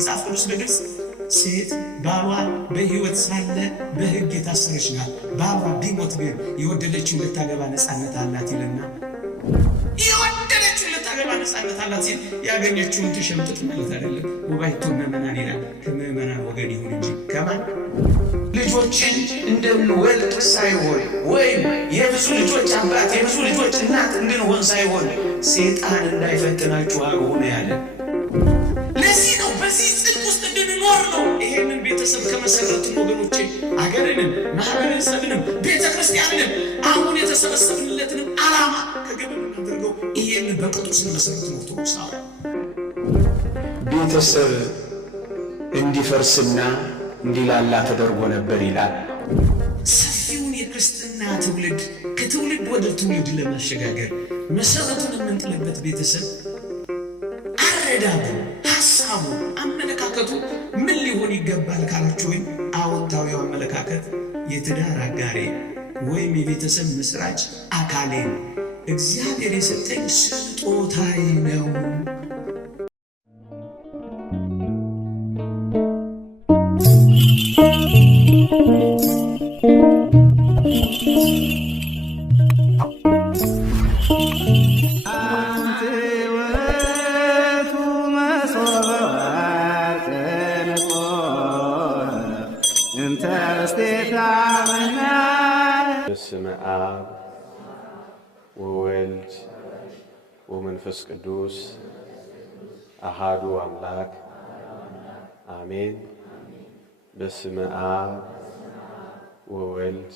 መጽሐፍ ቅዱስ በግልጽ ሴት ባሏ በሕይወት ሳለ በሕግ የታሰረች ናት። ባሏ ቢሞት ግን የወደደችውን ልታገባ ነፃነት አላት ይልና የወደደችውን ልታገባ ነፃነት አላት ሲል ያገኘችውን ትሸምጥጥ ማለት አይደለም። ውባይቱ ምእመናን ይላል። ከምእመናን ወገን ይሁን እንጂ ከማን ልጆችን እንድንወልድ ሳይሆን ወይም የብዙ ልጆች አባት የብዙ ልጆች እናት እንድንሆን ሳይሆን ሰይጣን እንዳይፈትናችሁ አግቡ ነው ያለ። ለዚህ ነው በዚህ ጽድቅ ውስጥ እንድንኖር ነው ይሄንን ቤተሰብ ከመሰረቱን ወገኖቼ አገርንም ማህበረሰብንም ቤተክርስቲያንንም አሁን የተሰበሰብንለትንም ዓላማ ከግብ እናደርገው ይሄንን በቅጡ ስለመሰረቱ ነው። ኦርቶዶክሳውያን ቤተሰብ እንዲፈርስና እንዲላላ ተደርጎ ነበር ይላል። ሰፊውን የክርስትና ትውልድ ከትውልድ ወደ ትውልድ ለማሸጋገር መሰረቱን የምንጥልበት ቤተሰብ አረዳዱ፣ ሐሳቡ፣ አመለካከቱ ምን ሊሆን ይገባል ካላችሁ ወይም አዎንታዊው አመለካከት የትዳር አጋሬ ወይም የቤተሰብ መስራች አካሌ እግዚአብሔር የሰጠኝ ስጦታዬ ነው። በስመ አብ ወወልድ ወመንፈስ ቅዱስ አሃዱ አምላክ አሜን። በስመ አብ ወወልድ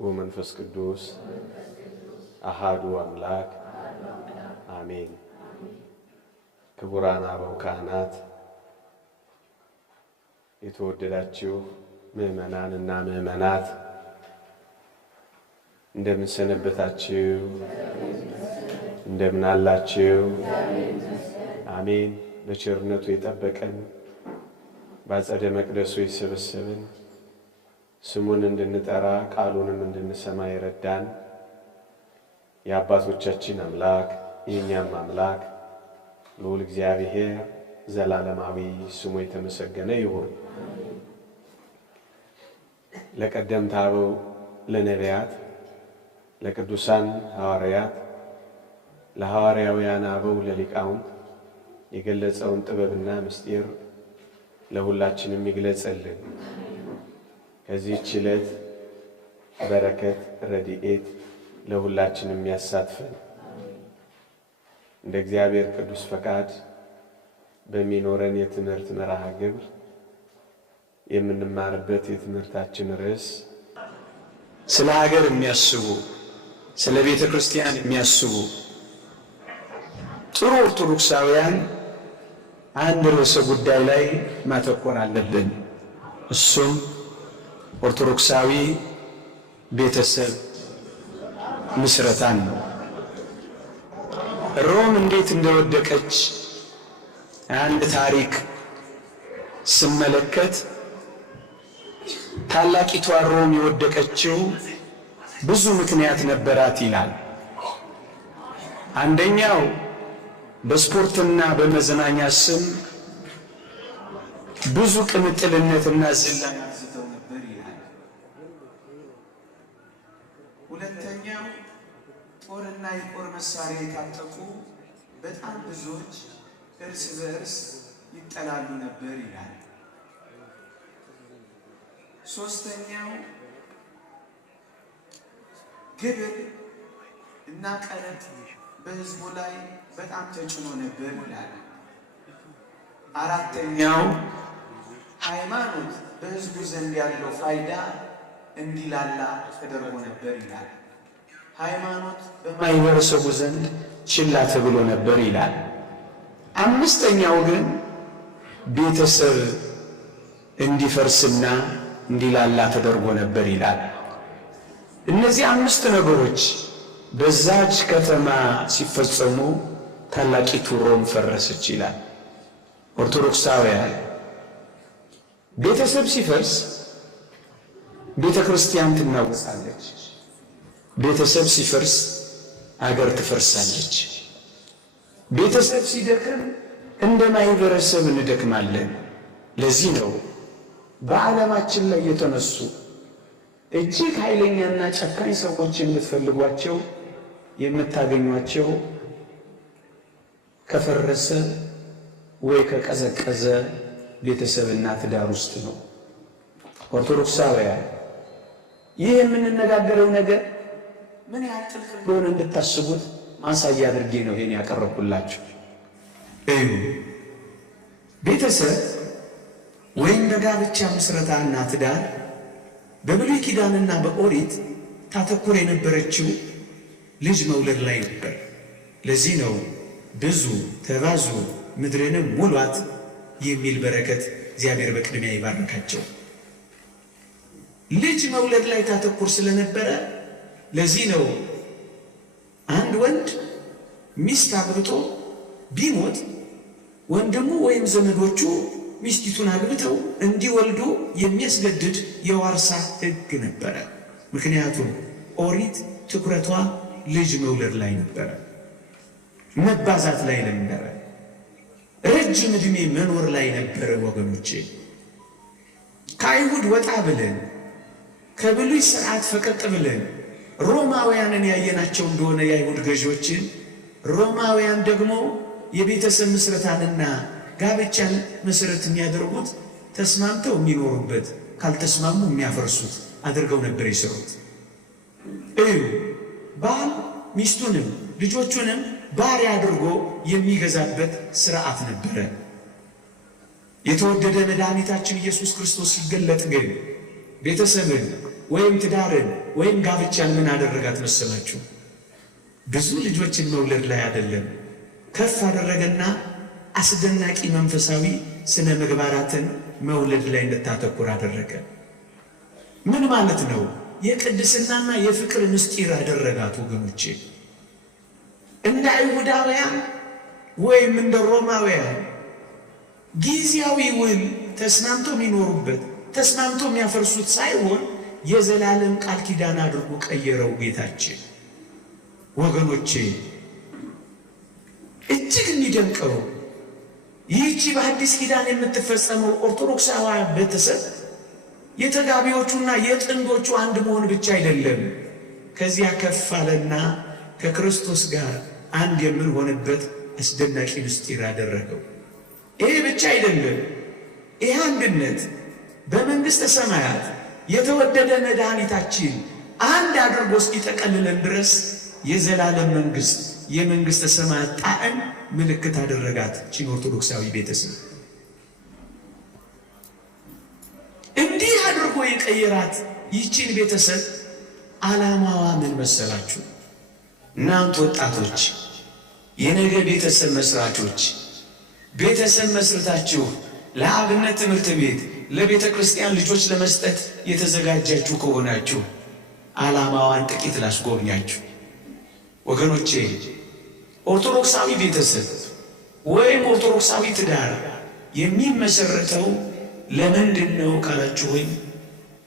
ወመንፈስ ቅዱስ አሃዱ አምላክ አሜን። ክቡራን አበው ካህናት፣ የተወደዳችሁ ምእመናን እና ምእመናት እንደምን ሰነበታችሁ? እንደምን አላችሁ? አሜን። በቸርነቱ የጠበቀን በአጸደ መቅደሱ የሰበሰበን ስሙን እንድንጠራ ቃሉንም እንድንሰማ የረዳን የአባቶቻችን አምላክ የእኛም አምላክ ልዑል እግዚአብሔር ዘላለማዊ ስሙ የተመሰገነ ይሁን። ለቀደምት አበው ለነቢያት፣ ለቅዱሳን ሐዋርያት፣ ለሐዋርያውያን አበው ለሊቃውንት የገለጸውን ጥበብና ምስጢር ለሁላችንም ይግለጽልን። ከዚህች ዕለት በረከት ረድኤት ለሁላችንም ያሳትፈን። እንደ እግዚአብሔር ቅዱስ ፈቃድ በሚኖረን የትምህርት መርሃ ግብር የምንማርበት የትምህርታችን ርዕስ ስለ ሀገር የሚያስቡ ስለ ቤተ ክርስቲያን የሚያስቡ ጥሩ ኦርቶዶክሳውያን አንድ ርዕሰ ጉዳይ ላይ ማተኮር አለብን። እሱም ኦርቶዶክሳዊ ቤተሰብ ምስረታን ነው። ሮም እንዴት እንደወደቀች አንድ ታሪክ ስመለከት ታላቂቷ ሮም የወደቀችው ብዙ ምክንያት ነበራት ይላል። አንደኛው በስፖርትና በመዝናኛ ስም ብዙ ቅምጥልነትና ዝላይ አብዝተው ነበር ይላል። ሁለተኛው ጦርና የጦር መሳሪያ የታጠቁ በጣም ብዙዎች እርስ በእርስ ይጠላሉ ነበር ይላል። ሶስተኛው ግብር እና ቀረጥ በሕዝቡ ላይ በጣም ተጭኖ ነበር ይላል። አራተኛው ሃይማኖት በሕዝቡ ዘንድ ያለው ፋይዳ እንዲላላ ተደርጎ ነበር ይላል። ሃይማኖት በማህበረሰቡ ዘንድ ችላ ተብሎ ነበር ይላል። አምስተኛው ግን ቤተሰብ እንዲፈርስና እንዲላላ ተደርጎ ነበር ይላል። እነዚህ አምስት ነገሮች በዛች ከተማ ሲፈጸሙ ታላቂቱ ሮም ፈረሰች ይላል። ኦርቶዶክሳውያን ቤተሰብ ሲፈርስ ቤተ ክርስቲያን ትናወጻለች። ቤተሰብ ሲፈርስ አገር ትፈርሳለች። ቤተሰብ ሲደክም እንደ ማህበረሰብ እንደክማለን። ለዚህ ነው በዓለማችን ላይ የተነሱ እጅግ ኃይለኛና ጨካኝ ሰዎችን የምትፈልጓቸው የምታገኟቸው ከፈረሰ ወይ ከቀዘቀዘ ቤተሰብና ትዳር ውስጥ ነው። ኦርቶዶክሳውያን ይህ የምንነጋገረው ነገር ምን ያህል ጥልቅ እንደሆነ እንድታስቡት ማሳያ አድርጌ ነው ይሄን ያቀረብኩላችሁ። ቤተሰብ ወይም በጋብቻ ምስረታና ትዳር በብሉይ ኪዳንና በኦሪት ታተኩር የነበረችው ልጅ መውለድ ላይ ነበር። ለዚህ ነው ብዙ ተባዙ ምድርንም ሙሏት የሚል በረከት እግዚአብሔር በቅድሚያ ይባርካቸው። ልጅ መውለድ ላይ ታተኩር ስለነበረ ለዚህ ነው አንድ ወንድ ሚስት አግብቶ ቢሞት ወንድሙ ወይም ዘመዶቹ ሚስቲቱን አግብተው እንዲወልዱ የሚያስገድድ የዋርሳ ሕግ ነበረ። ምክንያቱም ኦሪት ትኩረቷ ልጅ መውለድ ላይ ነበረ፣ መባዛት ላይ ነበረ፣ ረጅም ዕድሜ መኖር ላይ ነበረ። ወገኖቼ ከአይሁድ ወጣ ብለን ከብሉይ ሥርዓት ፈቀቅ ብለን ሮማውያንን ያየናቸው እንደሆነ የአይሁድ ገዢዎችን ሮማውያን ደግሞ የቤተሰብ ምስረታንና ጋብቻን መሰረት የሚያደርጉት ተስማምተው የሚኖሩበት ካልተስማሙ የሚያፈርሱት አድርገው ነበር የሰሩት። ባል ሚስቱንም ልጆቹንም ባሪያ አድርጎ የሚገዛበት ስርዓት ነበረ። የተወደደ መድኃኒታችን ኢየሱስ ክርስቶስ ሲገለጥ ግን ቤተሰብን ወይም ትዳርን ወይም ጋብቻን ምን አደረጋት መሰላችሁ? ብዙ ልጆችን መውለድ ላይ አይደለም፣ ከፍ አደረገና አስደናቂ መንፈሳዊ ስነ ምግባራትን መውለድ ላይ እንድታተኩር አደረገ። ምን ማለት ነው? የቅድስናና የፍቅር ምስጢር አደረጋት። ወገኖቼ እንደ አይሁዳውያን ወይም እንደ ሮማውያን ጊዜያዊ ውል ተስማምቶ የሚኖሩበት ተስማምቶ የሚያፈርሱት ሳይሆን የዘላለም ቃል ኪዳን አድርጎ ቀየረው ጌታችን። ወገኖቼ እጅግ የሚደንቀው ይህቺ በአዲስ ኪዳን የምትፈጸመው ኦርቶዶክሳውያን ቤተሰብ የተጋቢዎቹና የጥንዶቹ አንድ መሆን ብቻ አይደለም፣ ከዚያ ከፍ አለና ከክርስቶስ ጋር አንድ የምንሆንበት አስደናቂ ምስጢር አደረገው። ይሄ ብቻ አይደለም። ይህ አንድነት በመንግሥተ ሰማያት የተወደደ መድኃኒታችን አንድ አድርጎ እስኪጠቀልለን ድረስ የዘላለም መንግሥት የመንግሥተ ሰማያት ጣዕም ምልክት አደረጋት። ቺን ኦርቶዶክሳዊ ቤተሰብ እንዲህ አድርጎ የቀየራት ይቺን ቤተሰብ ዓላማዋ ምን መሰላችሁ? እናንተ ወጣቶች የነገ ቤተሰብ መስራቾች ቤተሰብ መስርታችሁ ለአብነት ትምህርት ቤት ለቤተ ክርስቲያን ልጆች ለመስጠት የተዘጋጃችሁ ከሆናችሁ ዓላማዋን ጥቂት ላስጎብኛችሁ። ወገኖቼ ኦርቶዶክሳዊ ቤተሰብ ወይም ኦርቶዶክሳዊ ትዳር የሚመሰረተው ለምንድን ነው ካላችሁ፣ ወይም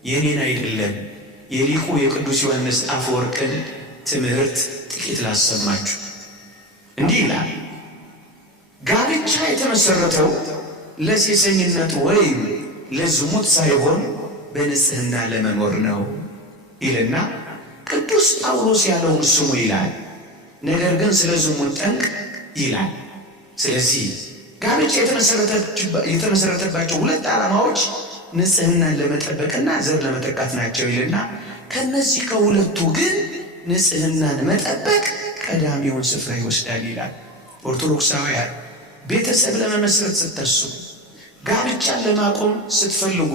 የኔን አይደለም የሊቁ የቅዱስ ዮሐንስ አፈወርቅን ትምህርት ጥቂት ላሰማችሁ። እንዲህ ይላል። ጋብቻ የተመሰረተው ለሴሰኝነት ወይም ለዝሙት ሳይሆን በንጽህና ለመኖር ነው ይልና ቅዱስ ጳውሎስ ያለውን ስሙ ይላል። ነገር ግን ስለ ዝሙት ጠንቅ ይላል። ስለዚህ ጋብቻ የተመሰረተባቸው ሁለት ዓላማዎች ንጽህናን ለመጠበቅና ዘር ለመተካት ናቸው ይልና ከነዚህ ከሁለቱ ግን ንጽህናን መጠበቅ ቀዳሚውን ስፍራ ይወስዳል ይላል። ኦርቶዶክሳውያን ቤተሰብ ለመመስረት ስታስቡ፣ ጋብቻን ለማቆም ስትፈልጉ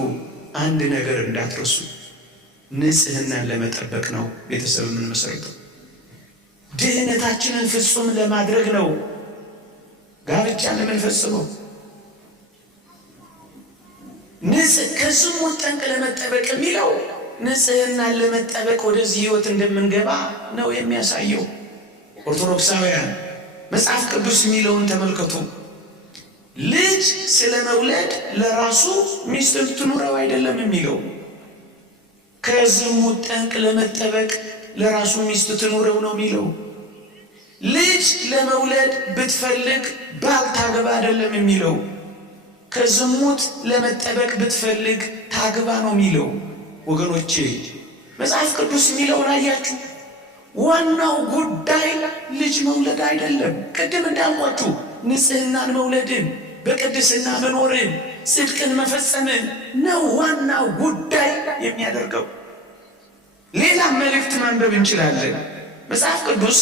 አንድ ነገር እንዳትረሱ፣ ንጽህናን ለመጠበቅ ነው ቤተሰብ የምንመሰርተው። ድህነታችንን ፍጹም ለማድረግ ነው ጋብቻን ለምንፈጽመው። ከዝሙት ጠንቅ ለመጠበቅ የሚለው ንጽህናን ለመጠበቅ ወደዚህ ህይወት እንደምንገባ ነው የሚያሳየው። ኦርቶዶክሳውያን መጽሐፍ ቅዱስ የሚለውን ተመልከቱ። ልጅ ስለ መውለድ ለራሱ ሚስት ትኑረው አይደለም የሚለው፣ ከዝሙት ጠንቅ ለመጠበቅ ለራሱ ሚስት ትኑረው ነው የሚለው። ልጅ ለመውለድ ብትፈልግ ባል ታግባ አይደለም የሚለው። ከዝሙት ለመጠበቅ ብትፈልግ ታግባ ነው የሚለው። ወገኖቼ መጽሐፍ ቅዱስ የሚለውን አያችሁ? ዋናው ጉዳይ ልጅ መውለድ አይደለም። ቅድም እንዳልኳችሁ ንጽህናን መውለድን፣ በቅድስና መኖርን፣ ጽድቅን መፈጸምን ነው ዋናው ጉዳይ የሚያደርገው። ሌላ መልእክት ማንበብ እንችላለን። መጽሐፍ ቅዱስ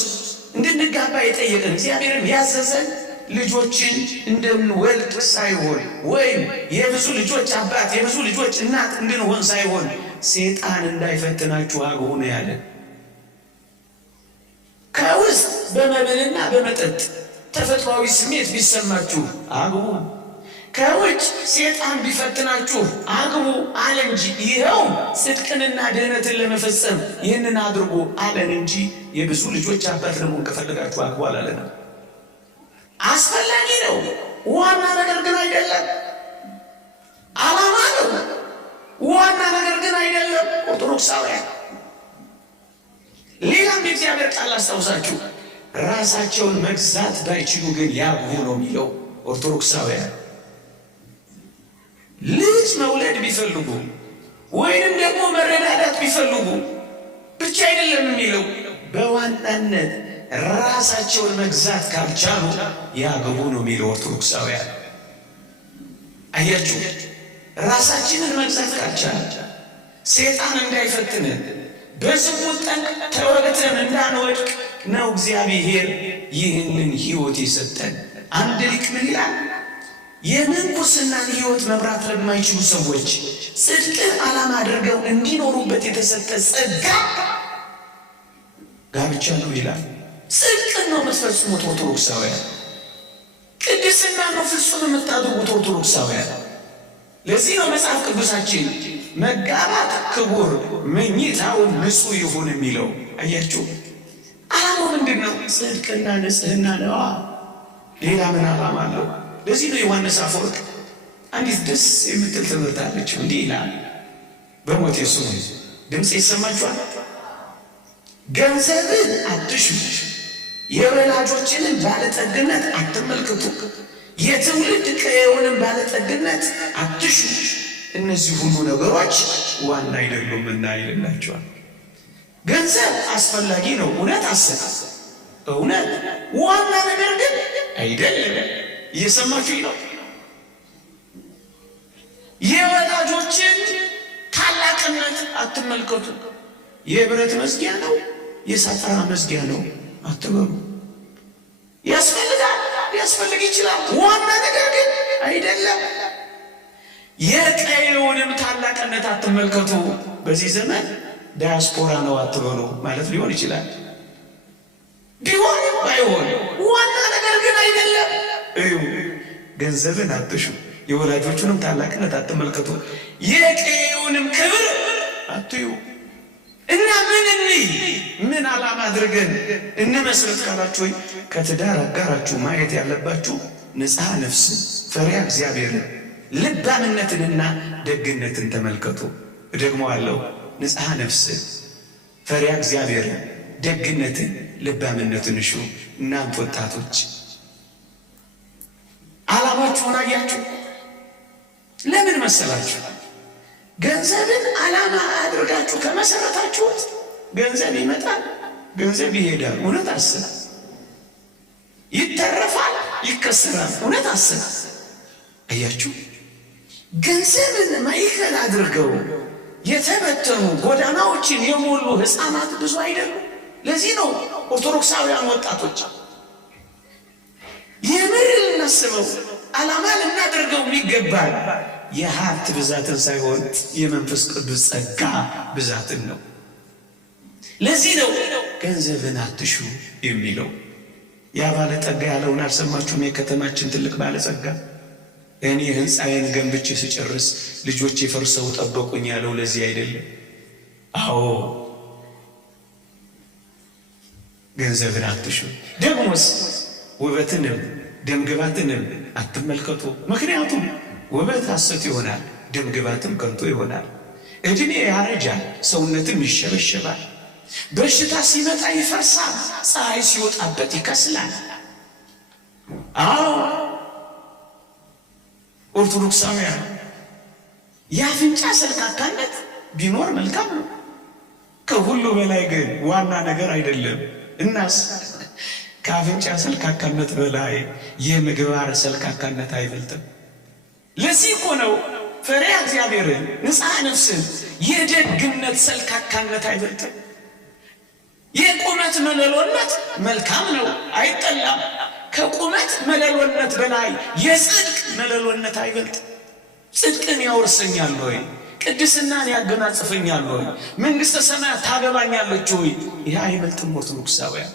እንድንጋባ የጠየቀን እግዚአብሔርን ያዘዘን ልጆችን እንድንወልድ ሳይሆን ወይም የብዙ ልጆች አባት የብዙ ልጆች እናት እንድንሆን ሳይሆን ሰይጣን እንዳይፈትናችሁ አግቡ ነው ያለን። ከውስጥ በመብልና በመጠጥ ተፈጥሯዊ ስሜት ቢሰማችሁ አግቡ፣ ከውጭ ሰይጣን ቢፈትናችሁ አግቡ አለ እንጂ ይኸው ጽድቅንና ድህነትን ለመፈጸም ይህንን አድርጎ አለን እንጂ የብዙ ልጆች አባት ለመሆን ከፈለጋችሁ አግቡ አላለንም። አስፈላጊ ነው፣ ዋና ነገር ግን አይደለም። ዓላማ ነው፣ ዋና ነገር ግን አይደለም። ኦርቶዶክሳውያን ሌላም የእግዚአብሔር ቃል አስታውሳችሁ፣ ራሳቸውን መግዛት ባይችሉ ግን ያግቡ ነው የሚለው። ኦርቶዶክሳውያን ልጅ መውለድ ቢፈልጉ ወይንም ደግሞ መረዳዳት ቢፈልጉ ብቻ አይደለም የሚለው፣ በዋናነት ራሳቸውን መግዛት ካልቻሉ ያግቡ ነው የሚለው። ኦርቶዶክሳውያን አያችሁ፣ ራሳችንን መግዛት ካልቻለ ሰይጣን እንዳይፈትነን በዝሙት ጠንቅ ተወግተን እንዳንወድቅ ነው እግዚአብሔር ይህንን ሕይወት የሰጠን። አንድ ሊቅ ምን ይላል? የምንኩስናን ሕይወት መምራት ለማይችሉ ሰዎች ጽድቅን ዓላማ አድርገው እንዲኖሩበት የተሰጠ ጸጋ ጋብቻ ነው ይላል። ጽድቅን ነው የምትፈጽሙት ኦርቶዶክሳውያን፣ ቅድስና ነው ፍጹም የምታደርጉት ኦርቶዶክሳውያን። ለዚህ ነው መጽሐፍ ቅዱሳችን መጋባት ክቡር መኝታውን ንጹሕ ይሁን የሚለው። አያችሁ፣ ዓላማው ምንድን ነው? ጽድቅና ንጽህና ነዋ። ሌላ ምን ዓላማ አለው? ለዚህ ነው ዮሐንስ አፈወርቅ አንዲት ደስ የምትል ትምህርት አለችው። እንዲህ ይላል፣ በሞቴ ስሙ ድምፅ ይሰማችኋል? ገንዘብን አትሹ፣ የወላጆችንን ባለጠግነት አትመልከቱ፣ የትውልድ ቀየውንም ባለጠግነት አትሹ፣ እነዚህ ሁሉ ነገሮች ዋና አይደሉምና ይልላቸዋል። ገንዘብ አስፈላጊ ነው፣ እውነት አሰብ እውነት፣ ዋና ነገር ግን አይደለም። እየሰማችሁ ነው? የወላጆችን ታላቅነት አትመልከቱ። የብረት መዝጊያ ነው የሳጣራ መዝጊያ ነው አትበሉ። ያስፈልጋል፣ ሊያስፈልግ ይችላል፣ ዋና ነገር ግን አይደለም። የቀየውንም ታላቅነት አትመልከቱ። በዚህ ዘመን ዳያስፖራ ነው አትበሉ ማለት ሊሆን ይችላል። ቢሆንም ባይሆን ዋና ነገር ግን አይደለም። ገንዘብን አትሹ፣ የወላጆቹንም ታላቅነት አትመልከቱ፣ የቀየውንም ክብር አትዩ። እና ምን ዓላማ አድርገን እንመስረት ካላችሁ ወይ ከትዳር አጋራችሁ ማየት ያለባችሁ ንጽሐ ነፍስን፣ ፈሪሃ እግዚአብሔርን፣ ልባምነትንና ደግነትን ተመልከቱ። እደግመዋለሁ፣ ንጽሐ ነፍስን፣ ፈሪሃ እግዚአብሔርን፣ ደግነትን፣ ልባምነትን እሹ። እናንተ ወጣቶች ዓላማችሁን አያችሁ? ለምን መሰላችሁ? ገንዘብን ዓላማ አድርጋችሁ ከመሰረታችሁት ገንዘብ ይመጣል፣ ገንዘብ ይሄዳል። እውነት አስብ። ይተረፋል፣ ይከሰራል። እውነት አስብ። አያችሁ፣ ገንዘብን ማዕከል አድርገው የተበተኑ ጎዳናዎችን የሞሉ ሕፃናት ብዙ አይደሉም። ለዚህ ነው ኦርቶዶክሳውያን ወጣቶች የምር ልናስበው ዓላማ ልናደርገው የሚገባል የሀብት ብዛትን ሳይሆን የመንፈስ ቅዱስ ጸጋ ብዛትን ነው። ለዚህ ነው ገንዘብን አትሹ የሚለው። ያ ባለጠጋ ያለውን አልሰማችሁም? የከተማችን ትልቅ ባለጸጋ እኔ ሕንፃዬን ገንብቼ ስጨርስ ልጆቼ ፈርሰው ጠበቁኝ ያለው ለዚህ አይደለም? አዎ ገንዘብን አትሹ። ደግሞስ ውበትንም ደምግባትንም አትመልከቱ። ምክንያቱም ውበት ሐሰት ይሆናል፣ ደምግባትም ከንቱ ይሆናል። ዕድሜ ያረጃል፣ ሰውነትም ይሸበሸባል። በሽታ ሲመጣ ይፈርሳል፣ ፀሐይ ሲወጣበት ይከስላል። አዎ ኦርቶዶክሳውያን የአፍንጫ ሰልካካነት ቢኖር መልካም ነው። ከሁሉ በላይ ግን ዋና ነገር አይደለም። እናስ ከአፍንጫ ሰልካካነት በላይ የምግባር ሰልካካነት አይበልጥም። ለዚህ እኮ ነው ፈሪሃ እግዚአብሔርን፣ ንጽሐ ነፍስን የደግነት ሰልካካነት አይበልጥም። የቁመት መለሎነት መልካም ነው፣ አይጠላም። ከቁመት መለሎነት በላይ የጽድቅ መለሎነት አይበልጥም። ጽድቅን ያወርሰኛል ወይ? ቅድስናን ያገናጽፈኛል ወይ? መንግሥተ ሰማያት ታገባኛለች ወይ? ይህ አይበልጥም ኦርቶዶክሳውያን።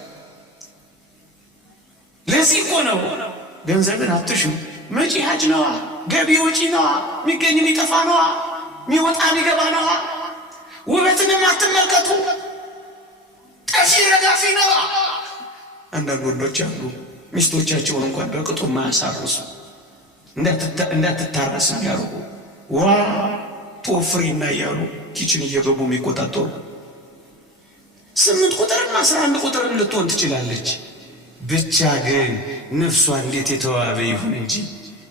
ለዚህ እኮ ነው ገንዘብን አትሹ፣ መጪ ሀጅ ነዋ፣ ገቢ ወጪ ነዋ፣ የሚገኝ የሚጠፋ ነዋ፣ የሚወጣ የሚገባ ነዋ። ውበትንም አትመልከቱ፣ ጠፊ ረጋፊ ነዋ። አንዳንድ ወንዶች አሉ ሚስቶቻቸውን እንኳን በቅጡ ማያሳርሱ እንዳትታረስ ያርጉ ዋ ቶፍሪና እያሉ ኪችን እየገቡ የሚቆጣጠሩ 8 ቁጥርና 11 ቁጥርም ልትሆን ትችላለች። ብቻ ግን ነፍሷ እንዴት የተዋበ ይሁን እንጂ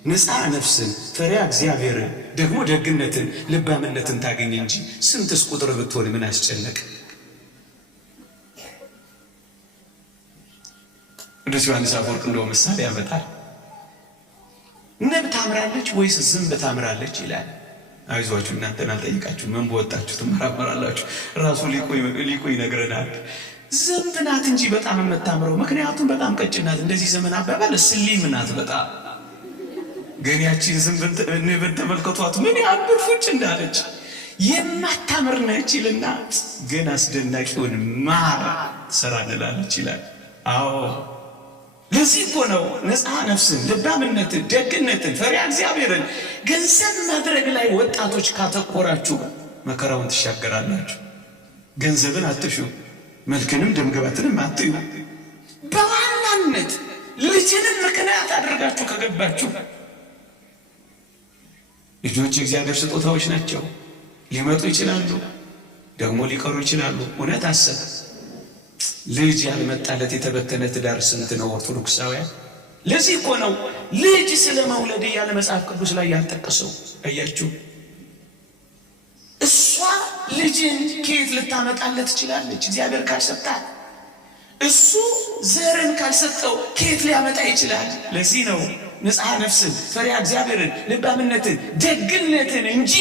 ንጽሐ ነፍስን ፈሪሃ እግዚአብሔርን ደግሞ ደግነትን ልባምነትን ታገኝ እንጂ ስንትስ ቁጥር ብትሆን ምን አስጨነቅ? ቅዱስ ዮሐንስ አፈወርቅ እንደው ምሳሌ ያመጣል። ንብ ታምራለች ወይስ ዝንብ ታምራለች ይላል። አይዟችሁ እናንተን አልጠይቃችሁ፣ ምን በወጣችሁ ትመራመራላችሁ። ራሱ ሊቁ ይነግረናል። ዝንብ ናት እንጂ በጣም የምታምረው፣ ምክንያቱም በጣም ቀጭን ናት። እንደዚህ ዘመን አባባል ስሊም ናት በጣም። ግን ያቺን ንብን ተመልከቷት ምን ያብር ፉጭ እንዳለች የማታምር ነች ይልና ግን አስደናቂውን ማር ሰራ እንላለች ይላል። አዎ ለዚህ እኮ ነው ንጽሐ ነፍስን፣ ልባምነትን፣ ደግነትን፣ ፈሪሃ እግዚአብሔርን ገንዘብ ማድረግ ላይ ወጣቶች ካተኮራችሁ መከራውን ትሻገራላችሁ። ገንዘብን አትሹ፣ መልክንም ደምግባትንም አትዩ። በዋናነት ልጅንም ምክንያት አድርጋችሁ ከገባችሁ ልጆች የእግዚአብሔር ስጦታዎች ናቸው። ሊመጡ ይችላሉ፣ ደግሞ ሊቀሩ ይችላሉ። እውነት አሰብ ልጅ ያልመጣለት የተበተነ ትዳር ስንት ነው ኦርቶዶክሳውያን? ለዚህ እኮ ነው ልጅ ስለ መውለድ ያለ መጽሐፍ ቅዱስ ላይ ያልጠቀሰው። አያችሁ፣ እሷ ልጅን ከየት ልታመጣለት ትችላለች? እግዚአብሔር ካልሰጣት። እሱ ዘርን ካልሰጠው ከየት ሊያመጣ ይችላል? ለዚህ ነው ንጽሐ ነፍስን፣ ፈሪሃ እግዚአብሔርን፣ ልባምነትን፣ ደግነትን እንጂ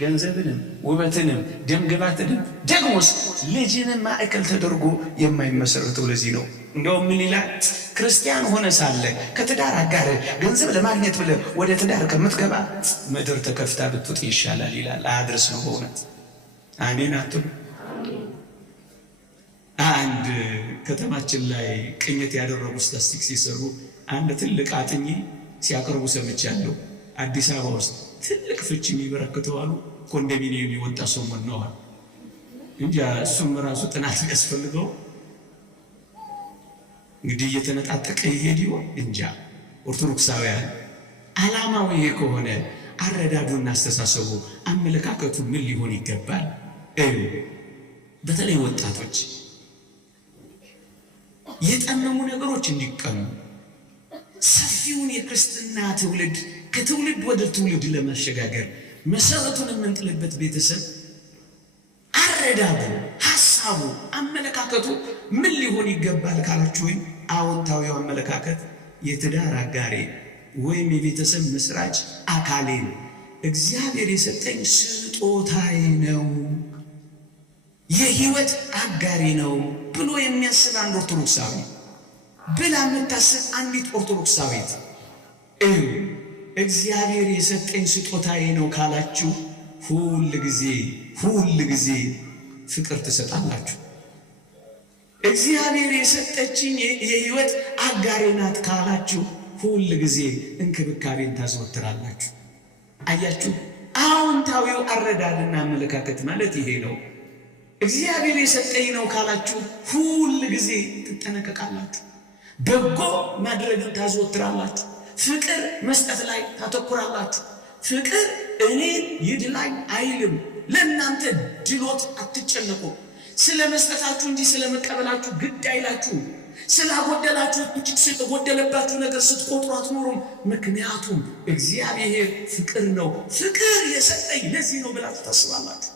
ገንዘብንም ውበትንም ደምግባትንም ደግሞስ ልጅንም ማዕከል ተደርጎ የማይመሰረተው ለዚህ ነው። እንደውም ምን ይላል? ክርስቲያን ሆነ ሳለ ከትዳር አጋር ገንዘብ ለማግኘት ብለ ወደ ትዳር ከምትገባ ምድር ተከፍታ ብትወጥ ይሻላል ይላል። አያድርስ ነው በእውነት አሜን አትሉ? አንድ ከተማችን ላይ ቅኝት ያደረጉ ስታስቲክስ ሲሰሩ አንድ ትልቅ አጥኚ ሲያቀርቡ ሰምቻለሁ። አዲስ አበባ ውስጥ ትልቅ ፍች የሚበረክተው አሉ ኮንዶሚኒየም የወጣ ሰሞን ነው እንጂ እሱም ራሱ ጥናት ያስፈልገው። እንግዲህ እየተነጣጠቀ ይሄድ ይሆን እንጃ። ኦርቶዶክሳውያን ዓላማው ይሄ ከሆነ አረዳዱና አስተሳሰቡ አመለካከቱ ምን ሊሆን ይገባል? በተለይ ወጣቶች የጠመሙ ነገሮች እንዲቀሙ ሰፊውን የክርስትና ትውልድ ከትውልድ ወደ ትውልድ ለማሸጋገር መሰረቱን የምንጥልበት ቤተሰብ አረዳዱ፣ ሐሳቡ፣ አመለካከቱ ምን ሊሆን ይገባል ካላችሁ ወይ አዎንታዊው አመለካከት የትዳር አጋሬ ወይም የቤተሰብ መስራች አካሌን እግዚአብሔር የሰጠኝ ስጦታዬ ነው፣ የህይወት አጋሬ ነው ብሎ የሚያስብ አንድ ኦርቶዶክሳዊ ብላ የምታስብ አንዲት ኦርቶዶክሳዊት እግዚአብሔር የሰጠኝ ስጦታዬ ነው ካላችሁ ሁል ጊዜ ፍቅር ትሰጣላችሁ። እግዚአብሔር የሰጠችኝ የህይወት አጋሬ ናት ካላችሁ ሁል ጊዜ እንክብካቤን ታዘወትራላችሁ። አያችሁ፣ አዎንታዊው አረዳድና አመለካከት ማለት ይሄ ነው። እግዚአብሔር የሰጠኝ ነው ካላችሁ ሁል ጊዜ ትጠነቀቃላችሁ። በጎ ማድረግን ታዘወትራላችሁ። ፍቅር መስጠት ላይ ታተኩራላችሁ። ፍቅር እኔን ይድላኝ አይልም። ለእናንተ ድሎት አትጨነቁ። ስለመስጠታችሁ እንጂ ስለመቀበላችሁ ግድ አይላችሁ። ስላጎደላችሁ እንጂ ስለጎደለባችሁ ነገር ስትቆጥሩ አትኖሩም። ምክንያቱም እግዚአብሔር ፍቅር ነው። ፍቅር የሰጠኝ ለዚህ ነው ብላችሁ ታስባላችሁ።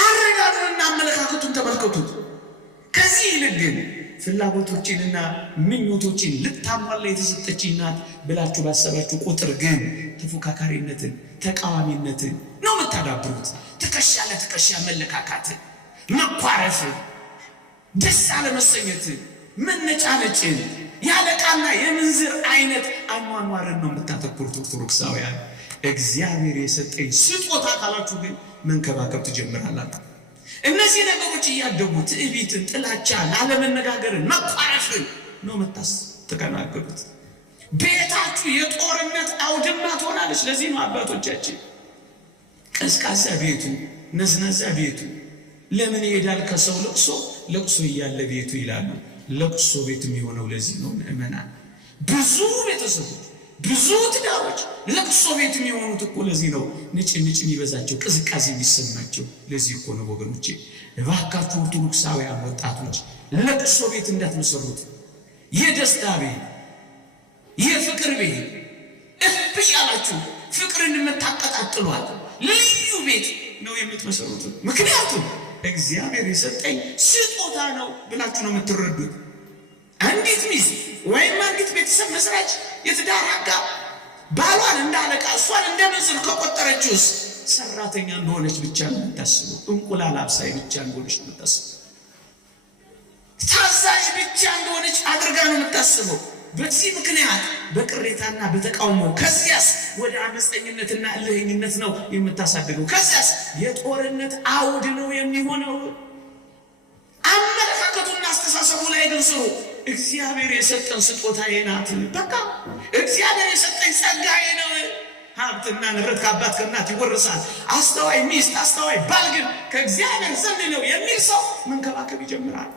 አረዳዱንና አመለካከቱን ተመልከቱት። ከዚህ ይልቅ ግን ፍላጎቶችንና ምኞቶችን ልታሟላ የተሰጠችኝ ናት ብላችሁ ባሰባችሁ ቁጥር ግን ተፎካካሪነትን፣ ተቃዋሚነትን ነው የምታዳብሩት። ትከሻ ለትከሻ መለካካትን፣ መኳረፍን፣ ደስ አለመሰኘትን፣ መነጫነጭን፣ ያለቃና የምንዝር አይነት አኗኗርን ነው የምታተኩሩት ኦርቶዶክሳውያን። እግዚአብሔር የሰጠኝ ስጦታ ካላችሁ ግን መንከባከብ ትጀምራላችሁ። እነዚህ ነገሮች እያደጉ ትዕቢትን፣ ጥላቻን፣ አለመነጋገርን፣ መቋረፍን ነው የምታስተናግዱት። ቤታችሁ የጦርነት አውድማ ትሆናለች። ለዚህ ነው አባቶቻችን ቀዝቃዛ ቤቱ፣ ነዝነዛ ቤቱ ለምን ይሄዳል ከሰው ለቅሶ ለቅሶ እያለ ቤቱ ይላሉ። ለቅሶ ቤት የሚሆነው ለዚህ ነው ምእመናን። ብዙ ቤተሰቦች፣ ብዙ ትዳሮች ለቅሶ ቤት የሚሆኑት እኮ ለዚህ ነው። ንጭ የሚበዛቸው፣ ቅዝቃዜ የሚሰማቸው ለዚህ እኮ ነው። ወገኖቼ እባካችሁ ኦርቶዶክሳውያን ወጣቶች ለቅሶ ቤት እንዳትመሰሩት። የደስታ ቤት፣ የፍቅር ቤት እፍ ያላችሁ ፍቅርን የምታቀጣጥሏል ልዩ ቤት ነው የምትመሰሩት። ምክንያቱም እግዚአብሔር የሰጠኝ ስጦታ ነው ብላችሁ ነው የምትረዱት። አንዲት ሚስት ወይም አንዲት ቤተሰብ መስራች የትዳር አጋር ባሏን እንዳለቃ እሷን እንደምንዝር ከቆጠረችውስ ሰራተኛ እንደሆነች ብቻ ነው የምታስበው። እንቁላል አብሳይ ብቻ እንደሆነች ነው የምታስበው። ታዛዥ ብቻ እንደሆነች አድርጋ ነው የምታስበው። በዚህ ምክንያት በቅሬታና በተቃውሞ ከዚያስ ወደ አመፀኝነትና እልህኝነት ነው የምታሳድገው። ከዚያስ የጦርነት አውድ ነው የሚሆነው። አመለካከቱና አስተሳሰቡ ላይ ግን ስሩ። እግዚአብሔር የሰጠን ስጦታዬ ናት። በቃ እግዚአብሔር የሰጠኝ ጸጋዬ ነው። ሀብትና ንብረት ከአባት ከእናት ይወርሳል። አስተዋይ ሚስት፣ አስተዋይ ባል ግን ከእግዚአብሔር ዘንድ ነው የሚል ሰው መንከባከብ ይጀምራል።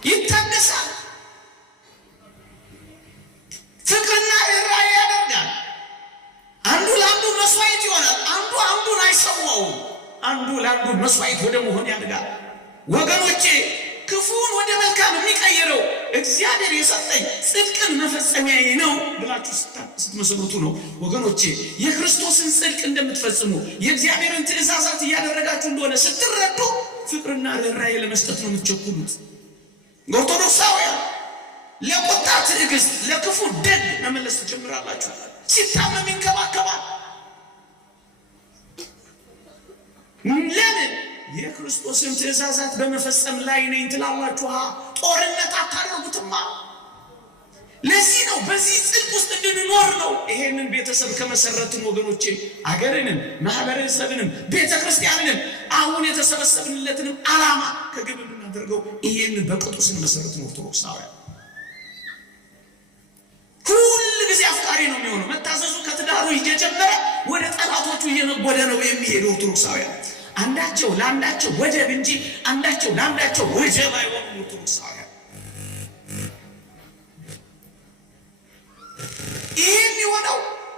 ይታደሳል። ፍቅርና ርኅራኄ ያደርጋል። አንዱ ለአንዱ መስዋዕት ይሆናል። አንዱ አንዱን አይሰዋውም። አንዱ ለአንዱ መስዋዕት ወደ መሆን ያድጋል። ወገኖቼ ክፉን ወደ መልካም የሚቀይረው እግዚአብሔር የሰጠኝ ጽድቅን መፈጸሚያዬ ነው ብላችሁ ስትመሰረቱ ነው። ወገኖቼ የክርስቶስን ጽድቅ እንደምትፈጽሙ የእግዚአብሔርን ትእዛዛት እያደረጋችሁ እንደሆነ ስትረዱ ፍቅርና ርኅራኄ ለመስጠት ነው የምትቸኩሉት። ኦርቶዶክሳውያን ለቁጣ ትዕግስት፣ ለክፉ ደግ መመለስ ትጀምራላችሁ። ሲታመም ይንከባከባል። ለምን? የክርስቶስን ትእዛዛት በመፈጸም ላይ ነኝ ትላላችሁ። ጦርነት አታደርጉትማ። ለዚህ ነው በዚህ ጽድቅ ውስጥ እንድንኖር ነው ይሄንን ቤተሰብ ከመሰረትን ወገኖቼ አገርንም ማህበረሰብንም ቤተክርስቲያንንም አሁን የተሰበሰብንለትንም ዓላማ ከግብ የምናደርገው ይሄንን በቅጡ ስንመሰረት ነው። ኦርቶዶክሳውያን ሁል ጊዜ አፍቃሪ ነው የሚሆነው። መታዘዙ ከትዳሩ እየጀመረ ወደ ጠላቶቹ እየነጎደ ነው የሚሄደው። ኦርቶዶክሳውያን አንዳቸው ለአንዳቸው ወጀብ እንጂ አንዳቸው ለአንዳቸው ወጀብ አይሆኑም። ኦርቶዶክሳውያን ይህን የሆነው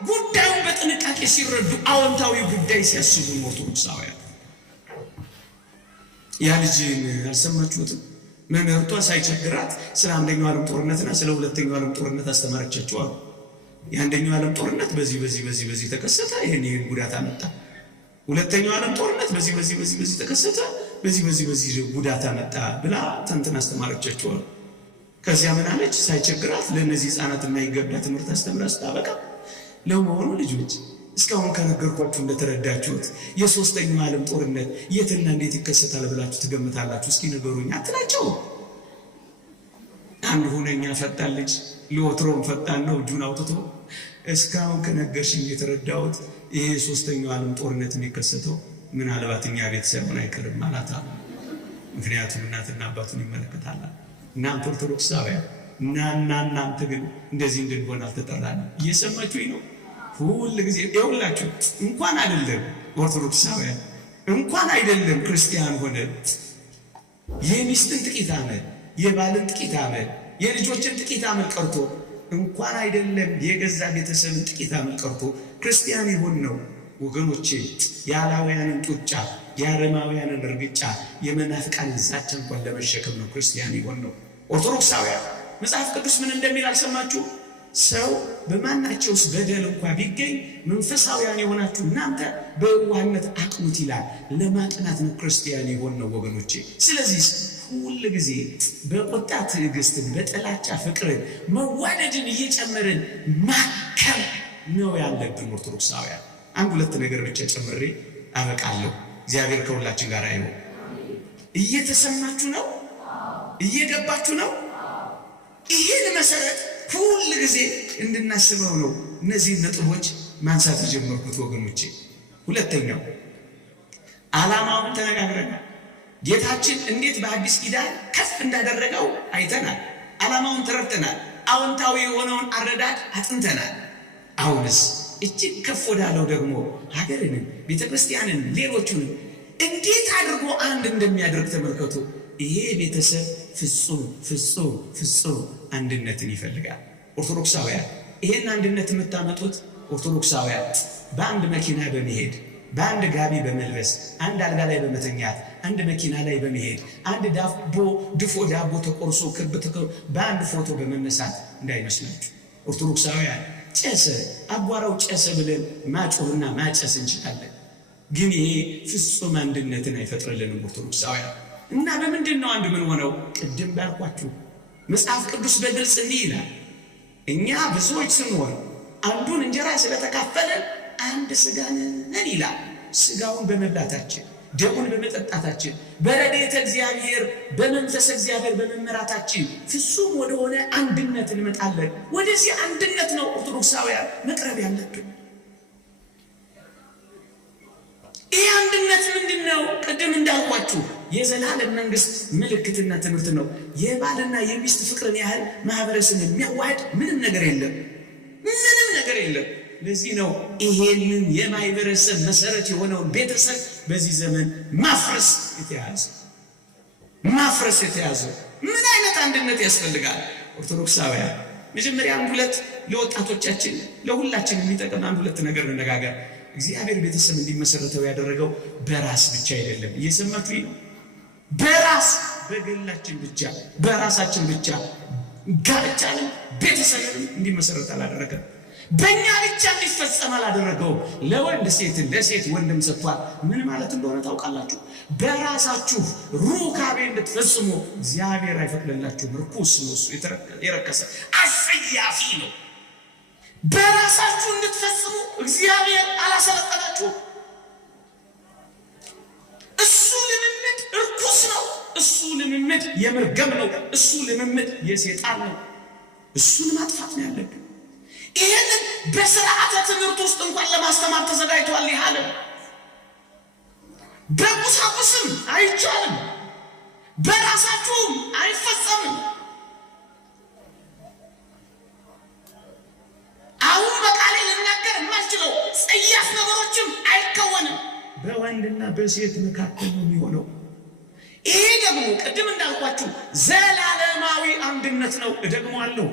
ጉዳዩን በጥንቃቄ ሲረዱ፣ አዎንታዊ ጉዳይ ሲያስቡ ኦርቶዶክሳውያን። ያ ልጅን አልሰማችሁትም? መምህርቷ ሳይቸግራት ስለ አንደኛው ዓለም ጦርነትና ስለ ሁለተኛው ዓለም ጦርነት አስተማረቻቸው አሉ። የአንደኛው ዓለም ጦርነት በዚህ ተከሰተ፣ ይሄን ጉዳት አመጣ። ሁለተኛው ዓለም ጦርነት በዚህ ተከሰተ፣ በዚህ ጉዳት አመጣ ብላ ተንትን አስተማረቻቸው አሉ። ከዚያ ምን አለች? ሳይቸግራት ለእነዚህ ህፃናት የማይገባ ትምህርት አስተምራ ስታበቃ ለመሆኑ ልጆች እስካሁን ከነገርኳችሁ እንደተረዳችሁት የሶስተኛው ዓለም ጦርነት የትና እንዴት ይከሰታል ብላችሁ ትገምታላችሁ? እስኪ ንገሩኝ አትላቸው። አንድ ሁነኛ ፈጣን ልጅ ለወትሮም ፈጣን ነው። እጁን አውጥቶ እስካሁን ከነገርሽኝ የተረዳሁት ይሄ ሶስተኛው ዓለም ጦርነት የሚከሰተው ምናልባት እኛ ቤት ሳይሆን አይቀርም ማለት አለ። ምክንያቱም እናትና አባቱን ይመለከታል። እናንተ ኦርቶዶክሳውያን እናንተ ግን እንደዚህ እንድንሆን አልተጠራንም። እየሰማችሁኝ ነው? ሁል ጊዜ ይኸውላችሁ እንኳን አይደለም ኦርቶዶክሳውያን እንኳን አይደለም ክርስቲያን ሆነ የሚስትን ጥቂት ዓመት የባልን ጥቂት ዓመት የልጆችን ጥቂት ዓመት ቀርቶ እንኳን አይደለም የገዛ ቤተሰብን ጥቂት ዓመት ቀርቶ ክርስቲያን ይሆን ነው ወገኖቼ የአላውያንን ጡጫ የአረማውያንን እርግጫ የመናፍቃንን ዛቻ እንኳን ለመሸከም ነው ክርስቲያን የሆን ነው። ኦርቶዶክሳውያን መጽሐፍ ቅዱስ ምን እንደሚል አልሰማችሁ? ሰው በማናቸውስ በደል እንኳን ቢገኝ መንፈሳውያን የሆናችሁ እናንተ በዋህነት አቅኑት ይላል። ለማቅናት ነው ክርስቲያን የሆን ነው ወገኖቼ። ስለዚህ ሁሉ ጊዜ በቁጣ ትዕግስትን፣ በጥላቻ ፍቅርን፣ መዋደድን እየጨመርን ማከም ነው ያለብን ኦርቶዶክሳውያን። አንድ ሁለት ነገር ብቻ ጨምሬ አበቃለሁ። እግዚአብሔር ከሁላችን ጋር ይሁን። እየተሰማችሁ ነው? እየገባችሁ ነው? ይህን መሰረት ሁሉ ጊዜ እንድናስበው ነው እነዚህ ነጥቦች ማንሳት የጀመርኩት ወገኖቼ። ሁለተኛው ዓላማውን ተነጋግረናል። ጌታችን እንዴት በአዲስ ኪዳን ከፍ እንዳደረገው አይተናል። ዓላማውን ተረድተናል። አዎንታዊ የሆነውን አረዳድ አጥንተናል። አሁንስ እጅግ ከፍ ወዳለው ደግሞ ሀገርንም ቤተክርስቲያንን ሌሎቹንም እንዴት አድርጎ አንድ እንደሚያደርግ ተመልከቱ። ይሄ ቤተሰብ ፍጹም ፍጹም ፍጹም አንድነትን ይፈልጋል። ኦርቶዶክሳውያን ይሄን አንድነት የምታመጡት ኦርቶዶክሳውያን በአንድ መኪና በመሄድ በአንድ ጋቢ በመልበስ አንድ አልጋ ላይ በመተኛት አንድ መኪና ላይ በመሄድ አንድ ድፎ ዳቦ ተቆርሶ ክብ በአንድ ፎቶ በመነሳት እንዳይመስላችሁ። ኦርቶዶክሳውያን ጨሰ አቧራው ጨሰ ብለን ማጮህና ማጨስ እንችላለን፣ ግን ይሄ ፍጹም አንድነትን አይፈጥርልንም ኦርቶዶክሳውያን። እና በምንድን ነው አንድ ምን ሆነው? ቅድም ባልኳችሁ መጽሐፍ ቅዱስ በግልጽ እንዲህ ይላል፣ እኛ ብዙዎች ስንሆን አንዱን እንጀራ ስለተካፈለን አንድ ሥጋ ነን ይላል። ሥጋውን በመብላታችን ደሙን በመጠጣታችን በረድኤተ እግዚአብሔር በመንፈስ እግዚአብሔር በመመራታችን ፍጹም ወደሆነ አንድነት እንመጣለን። ወደዚህ አንድነት ነው ኦርቶዶክሳውያን መቅረብ ያለብን። ይህ አንድነት ምንድን ነው? ቅድም እንዳልኳችሁ የዘላለም መንግስት ምልክትና ትምህርት ነው። የባልና የሚስት ፍቅርን ያህል ማህበረሰብን የሚያዋህድ ምንም ነገር የለም፣ ምንም ነገር የለም። ለዚህ ነው ይሄንን የማህበረሰብ መሰረት የሆነውን ቤተሰብ በዚህ ዘመን ማፍረስ የተያዘው። ምን አይነት አንድነት ያስፈልጋል ኦርቶዶክሳውያን? መጀመሪያ አንድ ሁለት ለወጣቶቻችን ለሁላችን የሚጠቅም አንድ ሁለት ነገር እንነጋገር። እግዚአብሔር ቤተሰብ እንዲመሰረተው ያደረገው በራስ ብቻ አይደለም። እየሰማችሁ ነው? በራስ በግላችን ብቻ በራሳችን ብቻ ጋብቻንም ቤተሰብንም እንዲመሰረት አላደረገም። በእኛ ብቻ እንዲፈጸም አላደረገውም። ለወንድ ሴትን ለሴት ወንድም ሰጥቷል። ምን ማለት እንደሆነ ታውቃላችሁ? በራሳችሁ ሩካቤ እንድትፈጽሙ እግዚአብሔር አይፈቅድላችሁም። ርኩስ ነው፣ እሱ የረከሰ አስጸያፊ ነው። በራሳችሁ እንድትፈጽሙ እግዚአብሔር አላሰለጠናችሁም። እሱ ልምምድ ርኩስ ነው። እሱ ልምምድ የመርገም ነው። እሱ ልምምድ የሴጣን ነው። እሱን ማጥፋት ነው ያለብን። ይህንን በስርዓተ ትምህርት ውስጥ እንኳን ለማስተማር ተዘጋጅቷል። ይህ ዓለም በቁሳቁስም አይቻልም፣ በራሳችሁም አይፈጸምም። አሁን በቃሌ ልናገር የማልችለው ጸያፍ ነገሮችም አይከወንም። በወንድና በሴት መካከል ነው የሚሆነው። ይሄ ደግሞ ቅድም እንዳልኳችሁ ዘላለማዊ አንድነት ነው። እደግመዋለሁ።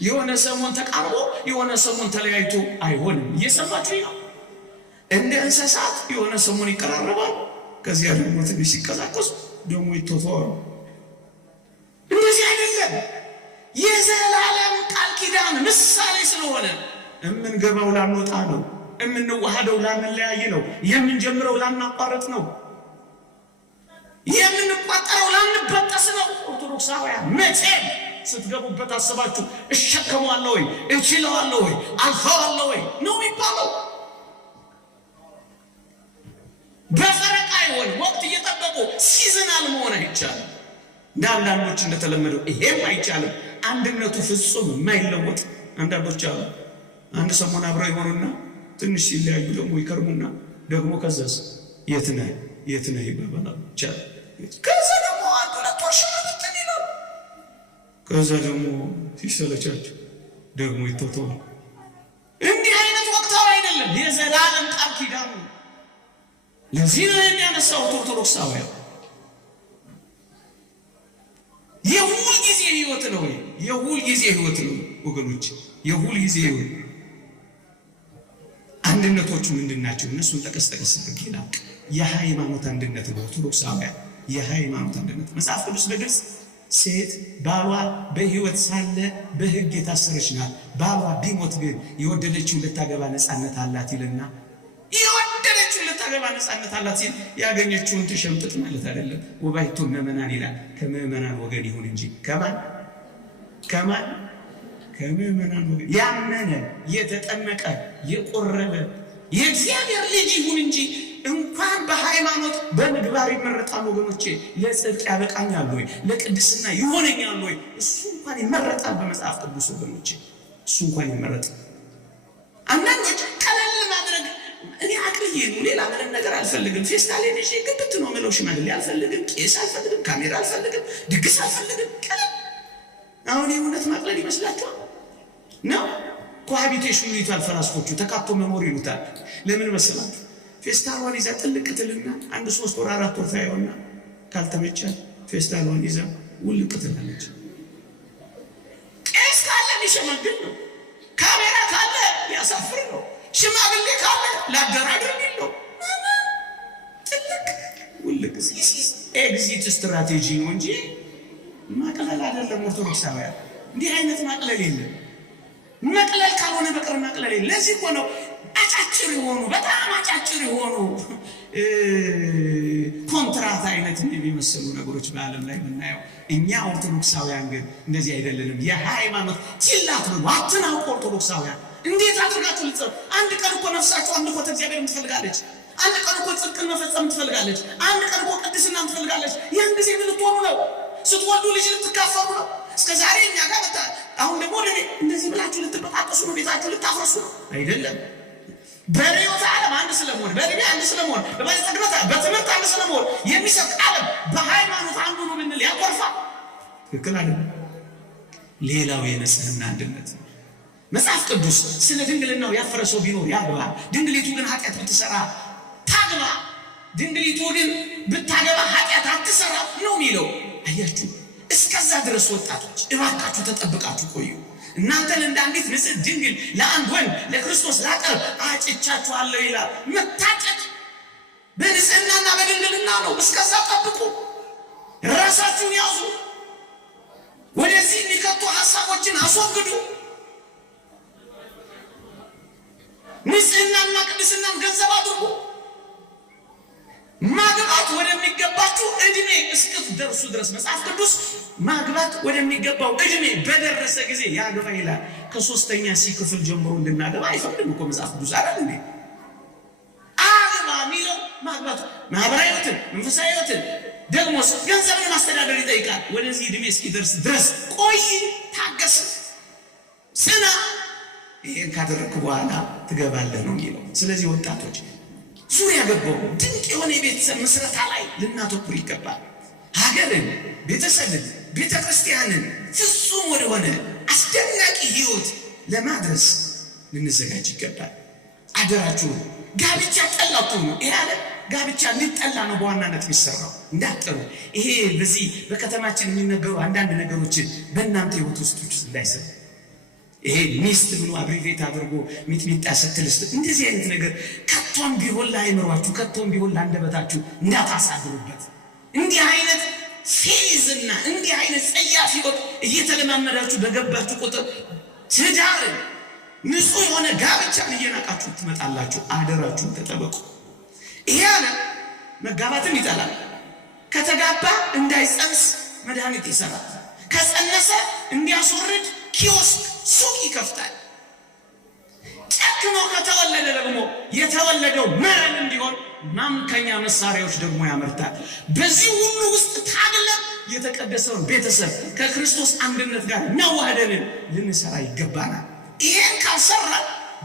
የሆነ ሰሞን ተቃርቦ የሆነ ሰሞን ተለያይቶ አይሆንም። እየሰማችሁ ነው? እንደ እንስሳት የሆነ ሰሞን ይቀራረባል፣ ከዚያ ደግሞ ትንሽ ሲቀዛቀሱ ደግሞ ይተዋሉ። እንደዚህ አይደለም። የዘላለም ቃል ኪዳን ምሳሌ ስለሆነ የምንገባው ላንወጣ ነው፣ የምንዋሃደው ላንለያይ ነው፣ የምንጀምረው ላናቋረጥ ነው፣ የምንቋጠረው ላንበጠስ ነው። ኦርቶዶክሳውያን መቼም ስትገቡበት አስባችሁ እሸከመዋለሁ ወይ እችለዋለሁ ወይ አልፈዋለሁ ወይ ነው የሚባለው። በፈረቃ ይሆን ወቅት እየጠበቁ ሲዝናል መሆን አይቻልም። እንደ አንዳንዶች እንደተለመደው ይሄም አይቻልም። አንድነቱ ፍጹም የማይለወጥ አንዳንዶች አሉ። አንድ ሰሞን አብረው ይሆኑና ትንሽ ሲለያዩ ደግሞ ይከርሙና ደግሞ ከዛስ የት ነህ ይባባላሉ። ከዛ ደግሞ አንድ ሁለት ወር ሽምጥን ይላሉ። ከዛ ደግሞ ሲሰለቻቸው ደግሞ ይተውተዋል። እንዲህ አይነት ወቅታዊ አይደለም፣ የዘላለም ቃል ኪዳን ነው። ለዚህ ነው የሚያነሳው ኦርቶዶክሳውያን የሁል ጊዜ ህይወት ነው። የሁል ጊዜ ህይወት ነው ወገኖች፣ የሁል ጊዜ ህይወት አንድነቶቹ ምንድናቸው? እነሱን ጠቀስ አድርጌ ላውቅ። የሃይማኖት አንድነት ነው። ኦርቶዶክሳውያን የሃይማኖት አንድነት መጽሐፍ ቅዱስ በግልጽ ሴት ባሏ በሕይወት ሳለ በሕግ የታሰረች ናት፣ ባሏ ቢሞት ግን የወደደችውን ልታገባ ነፃነት አላት ይልና የወደደችውን ልታገባ ነፃነት አላት ሲል ያገኘችውን ትሸምጥጥ ማለት አይደለም። ወባይቶ ምእመናን ይላል። ከምእመናን ወገን ይሁን እንጂ ከማን ከምእመናን ወገን ያመነ የተጠመቀ የቆረበ የእግዚአብሔር ልጅ ይሁን እንጂ እንኳን በሃይማኖት በምግባር ይመረጣል። ወገኖቼ ለጽድቅ ያበቃኛል ወይ? ለቅድስና ይሆነኛል ወይ? እሱ እንኳን ይመረጣል በመጽሐፍ ቅዱስ ወገኖቼ፣ እሱ እንኳን ይመረጣል። አንዳንዶች ቀለል ማድረግ እኔ አቅልዬ ነው፣ ሌላ ምንም ነገር አልፈልግም፣ ፌስታሌን ይዤ ግብት ነው የምለው፣ ሽማግሌ አልፈልግም፣ ቄስ አልፈልግም፣ ካሜራ አልፈልግም፣ ድግስ አልፈልግም። ቀለል አሁን የእውነት ማቅለል ይመስላችኋል ነው? ኮሃቢቴሽን ይሉታል ፈላስፎቹ፣ ተካቶ መኖር ይሉታል። ለምን መሰላችሁ? ፌስታሏን ይዛ ጥልቅ ትልና አንድ 3 ወር 4 ወር ታየውና ካልተመቻት ፌስታሏን ይዛ ውልቅ ትላለች። ቄስ ካለ ሊሸመግል ነው፣ ካሜራ ካለ ሊያሳፍር ነው፣ ሽማግሌ ካለ ላደራድር ነው። ጥልቅ ውልቅ ኤግዚት ስትራቴጂ ነው እንጂ ማቅለል አይደለም። ኦርቶዶክሳውያን እንዲህ አይነት ማቅለል የለም። መቅለል ካልሆነ በቀር መቅለል የለም። ለዚህ እኮ ነው አጫጭር የሆኑ በጣም አጫጭር የሆኑ ኮንትራት አይነት የሚመስሉ ነገሮች በዓለም ላይ የምናየው። እኛ ኦርቶዶክሳውያን ግን እንደዚህ አይደለንም። የሃይማኖት ችላት ነው። አትናውቁ ኦርቶዶክሳውያን። እንዴት አድርጋችሁ ልጽፍ? አንድ ቀን እኮ ነፍሳችሁ አምልኮተ እግዚአብሔርን ትፈልጋለች። አንድ ቀን እኮ ጽድቅን መፈጸም ትፈልጋለች። አንድ ቀን እኮ ቅድስናን ትፈልጋለች። ያን ጊዜ ምን ልትሆኑ ነው? ስትወልዱ ልጅ ልትካፈሉ ነው። እስከ ዛሬ እኛ ጋር አሁን ደግሞ እንደዚህ ብላችሁ ልትበጣጠሱ ነው፣ ቤታችሁ ልታፈርሱ ነው። አይደለም። በሕይወት ዓለም አንድ ስለመሆን፣ በዕድሜ አንድ ስለመሆን፣ በባለጸግነት በትምህርት አንድ ስለመሆን የሚሰጥ ዓለም በሃይማኖት አንዱ ነው ብንል ያኮርፋል። ትክክል አይደለም። ሌላው የንጽህና አንድነት ነው። መጽሐፍ ቅዱስ ስለ ድንግልናው ያፈረ ሰው ቢኖር ያግባ፣ ድንግሊቱ ግን ኃጢአት ብትሰራ ታግባ፣ ድንግሊቱ ግን ብታገባ ኃጢአት አትሰራ ነው የሚለው። አያችሁ፣ እስከዛ ድረስ ወጣቶች እባካችሁ ተጠብቃችሁ ቆዩ። እናንተን እንደ አንዲት ንጽሕት ድንግል ለአንድ ወንድ ለክርስቶስ ላቀርብ አጭቻችኋለሁ ይላል። መታጨት በንጽህናና በድንግልና ነው። እስከዛ ጠብቁ፣ ራሳችሁን ያዙ፣ ወደዚህ የሚከቱ ሀሳቦችን አስወግዱ። ንጽህናና ቅድስናን ገንዘብ አድርጉ። ማግባት ወደሚገባችሁ እድሜ እስክትደርሱ ድረስ መጽሐፍ ቅዱስ ማግባት ወደሚገባው እድሜ በደረሰ ጊዜ ያግባ ይላል። ከ3ኛ ክፍል ጀምሮ እንድናገባ አይፈቅድም እኮ መጽሐፍ ቅዱስ አይደል እንዴ? አግባ የሚለው ማግባት ማህበራዊ ሕይወትን፣ መንፈሳዊ ሕይወትን ደግሞ ገንዘብን ማስተዳደር ይጠይቃል። ወደዚህ እድሜ እስኪደርስ ድረስ ቆይ፣ ታገስ፣ ጽና። ይሄን ካደረግክ በኋላ ትገባለህ ነው የሚለው። ስለዚህ ወጣቶች ዙሪያ ገባው ድንቅ የሆነ የቤተሰብ ምስረታ ላይ ልናተኩር ይገባል። ሀገርን፣ ቤተሰብን፣ ቤተ ክርስቲያንን ፍጹም ወደሆነ አስደናቂ ሕይወት ለማድረስ ልንዘጋጅ ይገባል። አደራችሁ። ጋብቻ ጠላቱ ነው። ይሄ አለ ጋብቻ ሊጠላ ነው በዋናነት የሚሰራው እንዳትጠሩ። ይሄ በዚህ በከተማችን የሚነገሩ አንዳንድ ነገሮችን በእናንተ ሕይወት ውስጥ እንዳይሰሩ። ይሄ ሚስት ብሎ አብሪቬት አድርጎ ሚጥሚጣ ስትልስት እንደዚህ አይነት ነገር ከቶም ቢሆን ለአይምሯችሁ ከቶም ቢሆን ለአንደበታችሁ እንዳታሳድሩበት። እንዲህ አይነት ፌዝና እንዲህ አይነት ጸያፍ ሕይወት እየተለማመዳችሁ በገባችሁ ቁጥር ትዳርን፣ ንጹህ የሆነ ጋብቻን እየናቃችሁ ትመጣላችሁ። አደራችሁን ተጠበቁ። ይሄ አለ መጋባትን ይጠላል። ከተጋባ እንዳይጸንስ መድኃኒት ይሰራል። ከጸነሰ እንዲያስወርድ ኪዮስክ ሱቅ ይከፍታል። ጨክኖ ከተወለደ ደግሞ የተወለደው መረን እንዲሆን ማምከኛ መሳሪያዎች ደግሞ ያመርታል። በዚህ ሁሉ ውስጥ ታግለን የተቀደሰውን ቤተሰብ ከክርስቶስ አንድነት ጋር እናዋህደንን ልንሰራ ይገባናል። ይሄን ካልሰራ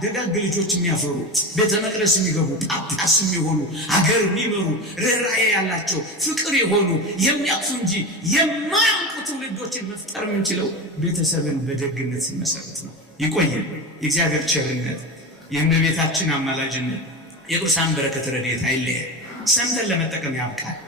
ደጋግ ልጆች የሚያፈሩ ቤተ መቅደስ የሚገቡ ጳጳስ የሚሆኑ አገር የሚመሩ ርኅራኄ ያላቸው ፍቅር የሆኑ የሚያቅፉ እንጂ የማያውቁ ትውልዶችን መፍጠር የምንችለው ቤተሰብን በደግነት ስንመሰርት ነው። ይቆየን። የእግዚአብሔር ቸርነት፣ የእመቤታችን አማላጅነት፣ የቅዱሳን በረከት ረድኤት አይለየን። ሰምተን ለመጠቀም ያብቃል።